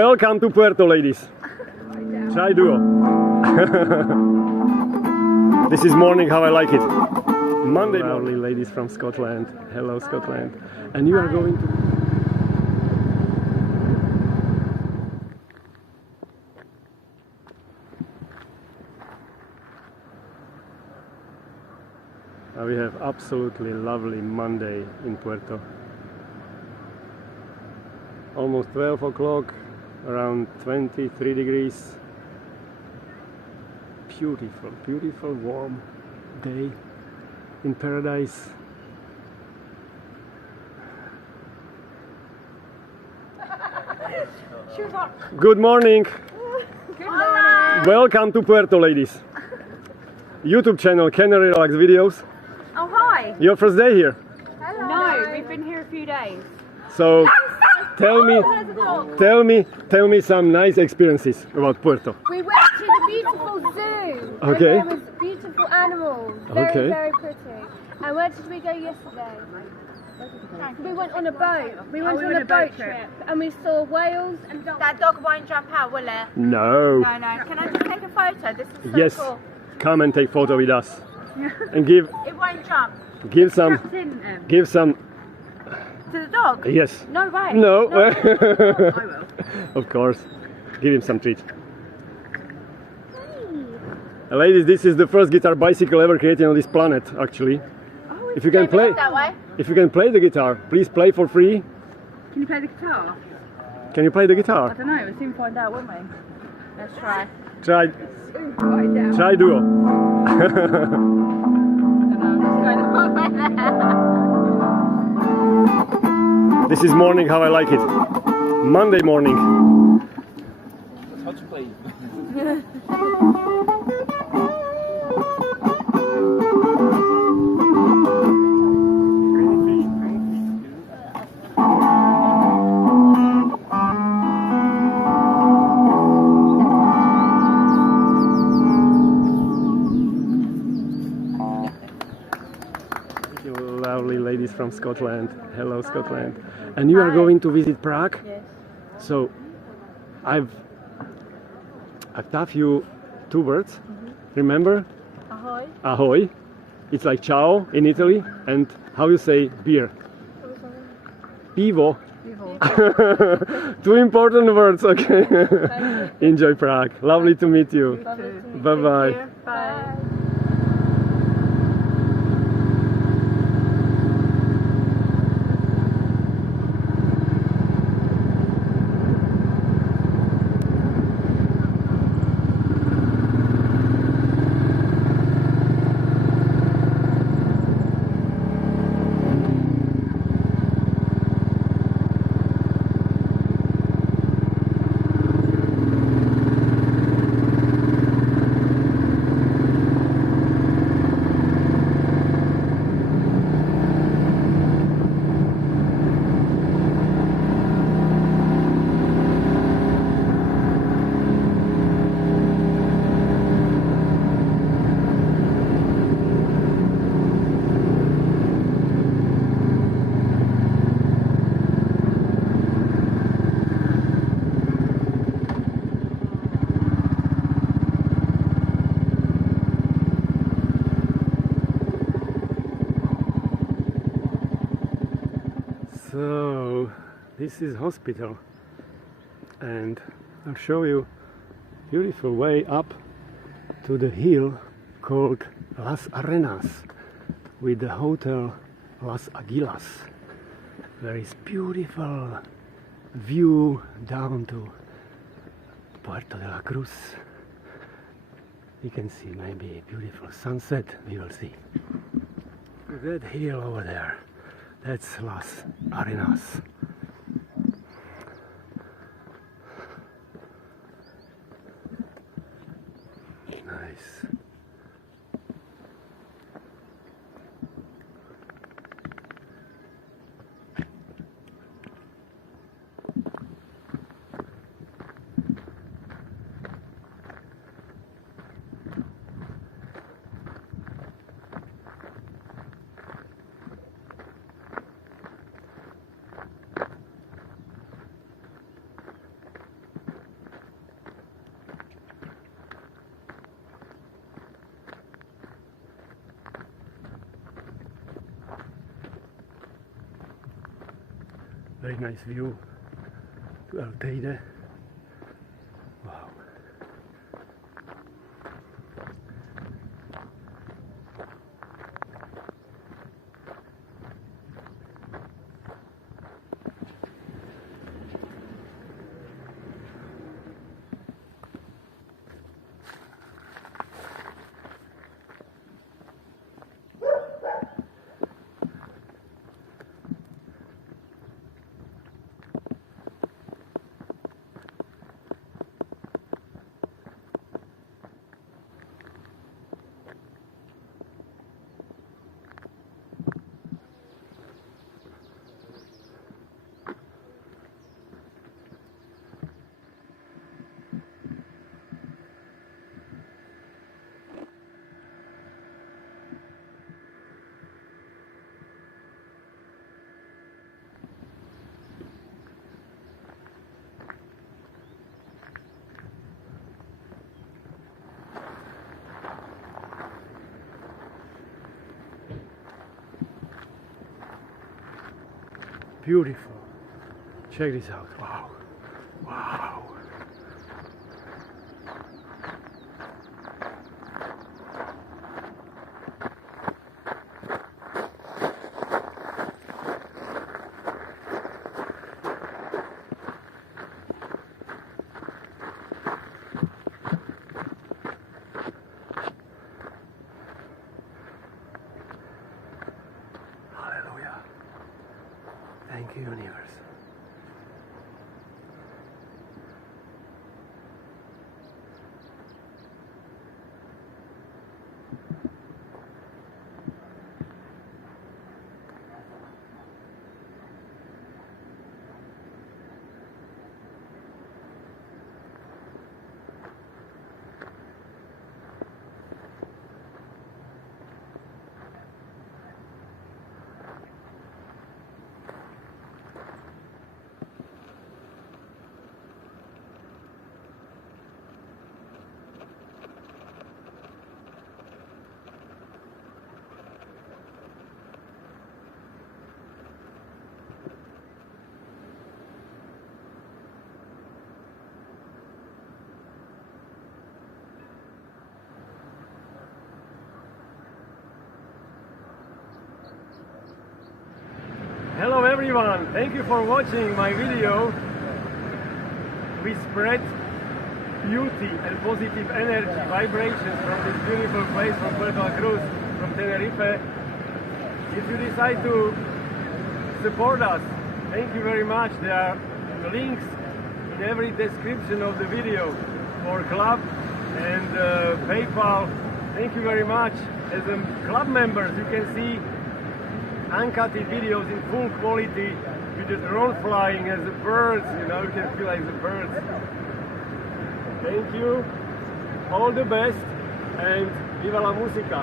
Welcome to Puerto, ladies. Try duo. This is morning how I like it. Monday morning, ladies from Scotland. Hello, Scotland. And you are going to... We have absolutely lovely Monday in Puerto. Almost 12 o'clock, around 23 degrees. Beautiful, beautiful warm day in paradise. Good morning. Good morning. Welcome to Puerto, ladies. YouTube channel TENERIFE videos. Oh, hi. Your first day here? Hello. No, we've been here a few days. So tell me some nice experiences about Puerto. We went to the beautiful zoo. Okay. And there was beautiful animals. Okay. Very pretty. And where did we go yesterday? We went on a boat. We went on a boat trip. And we saw whales and dolphins. That dog won't jump out, will it? No. No. Can I just take a photo? This is so Yes. cool. Come and take photo with us. And give It won't jump. Give some To the dog? Yes. No way. No. I will. Of course. Give him some treat. Ladies, this is the first guitar bicycle ever created on this planet, actually. Oh, If you can play, that way. if you can play the guitar, please play for free. Can you play the guitar? Can you play the I guitar? don't know, we'll soon find out, won't we? Let's try. Try Find out. Try duo. This is morning how I like it. Monday morning. Touch play. Lovely ladies from Scotland. Hello, Scotland. And you are going to visit Prague? Yes. So I've taught you two words. Remember? Ahoy. Ahoy. It's like ciao in Italy. And how you say beer? Pivo. Two important words, okay. Enjoy Prague. Lovely to meet you. Bye bye. Bye. So this is hospital, and I'll show you beautiful way up to the hill called Las Arenas with the hotel Las Aguilas. There is beautiful view down to Puerto de la Cruz. You can see maybe a beautiful sunset, we will see. That hill over there, that's Las Arenas. Nice. Very nice view to El Teide. Wow. Beautiful. Check this out. Wow. Wow. Hallelujah. Thank you, universe. Hello everyone, thank you for watching my video. We spread beauty and positive energy, vibrations from this beautiful place from Puerto Cruz, from Tenerife. If you decide to support us, thank you very much. There are links in every description of the video for club and PayPal. Thank you very much. As a club members, you can see uncutted videos in full quality with the drone flying as the birds, you know, you can feel like the birds. Thank you, all the best, and viva la música!